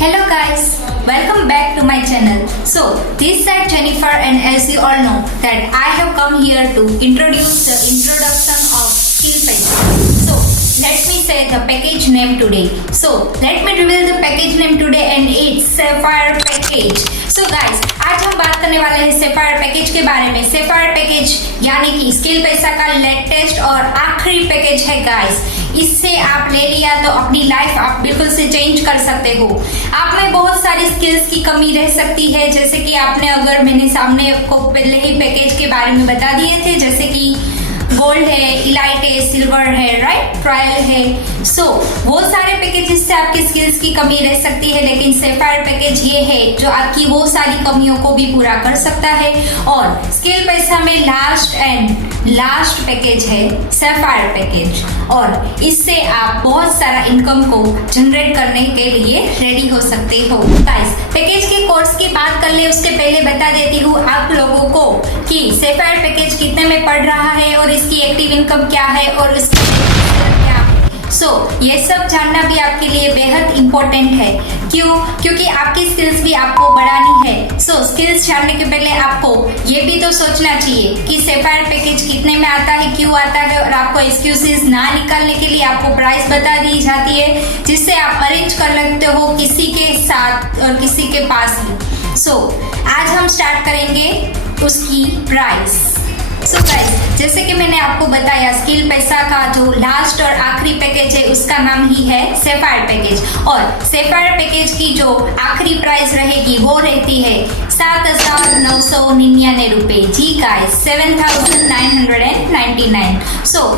Hello guys, welcome back to my channel. So this side Jennifer, and as you all know that I have come here to introduce the introduction of SkillPaisa. So let me say the package name today. So let me reveal the package name today and it's Sapphire Package. So guys, आज हम बात करने वाले हैं sapphire package के बारे में। Sapphire package यानी कि SkillPaisa का लेटेस्ट और आखिरी पैकेज है गाइस। इससे आप ले लिया तो अपनी लाइफ आप बिल्कुल से चेंज कर सकते हो। आप में बहुत सारी स्किल्स की कमी रह सकती है, जैसे कि आपने अगर मैंने सामने आपको पहले ही पैकेज के बारे में बता दिए थे, जैसे कि गोल्ड है, इलाइट है, सिल्वर है, राइट, ट्रायल है। सो वो सारे पैकेजेस से आपकी स्किल्स की कमी रह सकती है, लेकिन सेफायर पैकेज ये है जो आपकी वो सारी कमियों को भी पूरा कर सकता है। और SkillPaisa में लास्ट पैकेज है सेफायर पैकेज, और इससे आप बहुत सारा इनकम को जनरेट करने के लिए रेडी हो सकते हो। गाइस, पैकेज के कोर्स की बात कर ले उसके पहले बता देती हूँ आप लोगों को कि सेफायर पैकेज कितने में पड़ रहा है और इसकी एक्टिव इनकम क्या है और इसकी क्या है। ये सब जानना भी आपके लिए बेहद इम्पोर्टेंट है। क्यों? क्योंकि आपकी स्किल्स भी आपको बढ़ानी है। स्किल्स जानने के पहले आपको ये भी तो सोचना चाहिए कि सेफायर पैकेज कितने में आता है, क्यों आता है, और आपको एक्सक्यूजेस ना निकालने के लिए आपको प्राइस बता दी जाती है, जिससे आप अरेंज कर लेते हो किसी के साथ और किसी के पास भी। आज हम स्टार्ट करेंगे उसकी प्राइस। गाइस, जैसे कि मैंने आपको बताया SkillPaisa का जो लास्ट और आखिरी पैकेज है उसका नाम ही है सेफायर पैकेज, और सेफायर पैकेज की जो आखिरी प्राइस रहेगी वो रहती है 7,999 रुपए। जी गाइस, 7,999।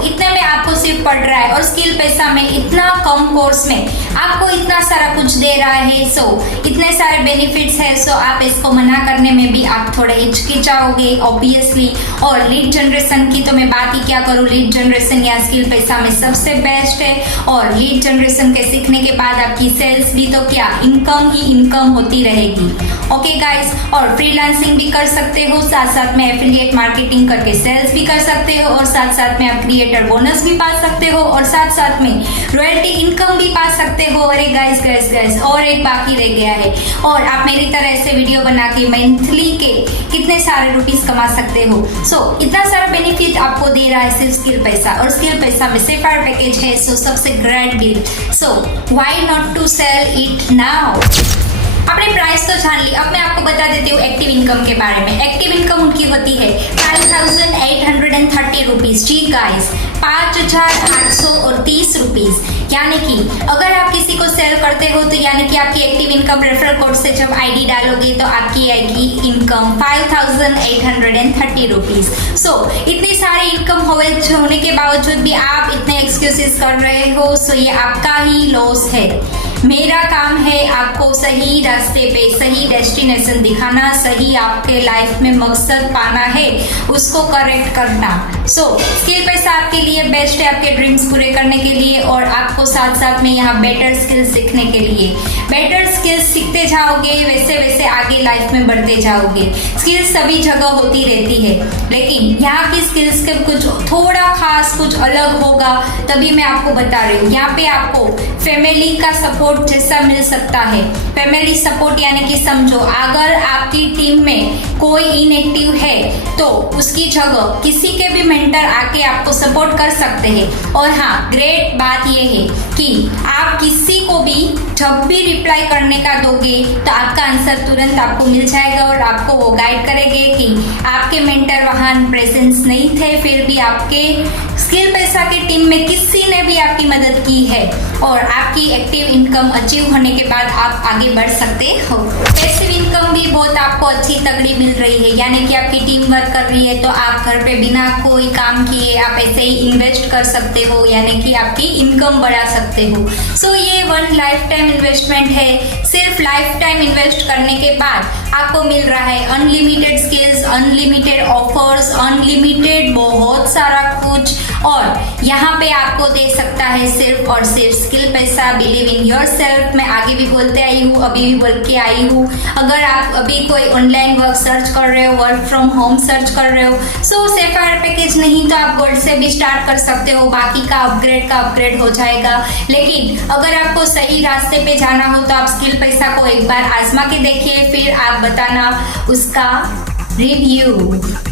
इतने में आपको सिर्फ पड़ रहा है, और SkillPaisa में इतना कम कोर्स में आपको इतना सारा कुछ दे रहा है। इतने सारे बेनिफिट्स है, आप इसको मना करने में भी आप थोड़े हिचकिचाओगे ऑब्वियसली। और लीड जनरेशन की तो मैं बात ही क्या करूँ, लीड जनरेशन या SkillPaisa में सबसे बेस्ट है। और लीड जनरेशन के सीखने के बाद आपकी सेल्स भी तो क्या, इनकम ही इनकम होती रहेगी। ओके गाइस, और फ्रीलांसिंग भी कर सकते हो, साथ साथ में एफिलिएट मार्केटिंग करके सेल्स भी कर सकते हो, और साथ साथ में आप क्रिएटर बोनस भी पा सकते हो, और साथ साथ में रॉयल्टी इनकम भी पा सकते हो। अरे गाइस, और एक बाकी रह गया है, और आप मेरी तरह ऐसे वीडियो बना के मंथली के कितने सारे रुपीस कमा सकते हो। इतना सारा बेनिफिट आपको दे रहा है सिर्फ SkillPaisa, और SkillPaisa में सेफायर पैकेज है। सबसे great deal. Why not to sell it now. आपने प्राइस तो जान ली, अब मैं आपको बता देती हूँ एक्टिव इनकम के बारे में। एक्टिव इनकम उनकी होती है 5,830 रुपीज। जी गाइस, 5,830 रुपीज। यानी कि अगर आप किसी को सेल करते हो तो यानी कि आपकी एक्टिव इनकम रेफरल कोड से जब आईडी डालोगे तो आपकी आएगी इनकम 5,830 रुपीज। इतनी सारी इनकम होने के बावजूद भी आप इतने एक्सक्यूजेस कर रहे हो, ये आपका ही लॉस है। मेरा काम है आपको सही रास्ते पे सही डेस्टिनेशन दिखाना, सही आपके लाइफ में मकसद पाना है, उसको करेक्ट करना। SkillPaisa आपके लिए बेस्ट है आपके ड्रीम्स पूरे करने के लिए, और आपको साथ साथ में यहाँ बेटर स्किल्स सीखने के लिए। बेटर स्किल्स सीखते जाओगे वैसे वैसे आगे लाइफ में बढ़ते जाओगे। स्किल्स सभी जगह होती रहती है, लेकिन यहाँ की स्किल्स के कुछ थोड़ा खास कुछ अलग होगा, तभी मैं आपको बता रही हूँ। यहाँ पे आपको फैमिली का सपोर्ट जैसा मिल सकता है। फैमिली सपोर्ट यानी कि समझो, अगर आपकी टीम में कोई इनएक्टिव है तो उसकी जगह किसी के भी मेंटर आके आपको सपोर्ट कर सकते हैं। और हाँ, ग्रेट बात यह है कि आप किसी को भी जब भी रिप्लाई करने का दोगे तो आपका आंसर तुरंत आपको मिल जाएगा, और आपको वो गाइड करेंगे कि आपके मेंटर वहां प्रेजेंस नहीं थे, फिर भी आपके SkillPaisa की टीम में किसी ने भी आपकी मदद की है, और आपकी एक्टिव इनकम अचीव होने के बाद आप आगे बढ़ सकते हो। पैसिव इनकम भी बहुत आपको अच्छी तगड़ी मिल रही है, यानी कि आपकी टीम वर्क कर रही है तो आप घर पे बिना कोई काम किए आप ऐसे ही इन्वेस्ट कर सकते हो, यानी कि आपकी इनकम बढ़ा सकते हो। ये वन लाइफ टाइम इन्वेस्टमेंट है। सिर्फ लाइफ टाइम इन्वेस्ट करने के बाद आपको मिल रहा है unlimited skills, unlimited offers, unlimited बहुत सारा कुछ, और यहाँ पे आपको दे सकता है सिर्फ और सिर्फ SkillPaisa। Believe in your self. मैं आगे भी बोलते आई हूँ, अभी भी बोल के आई हूँ। अगर आप अभी कोई ऑनलाइन वर्क सर्च कर रहे हो, वर्क फ्रॉम होम सर्च कर रहे हो, सेफायर पैकेज नहीं तो आप गोल्ड से भी स्टार्ट कर सकते हो, बाकी का अपग्रेड हो जाएगा। लेकिन अगर आपको सही रास्ते पे जाना हो तो आप पैसा को एक बार आजमा के देखिए, फिर आप बताना उसका रिव्यू।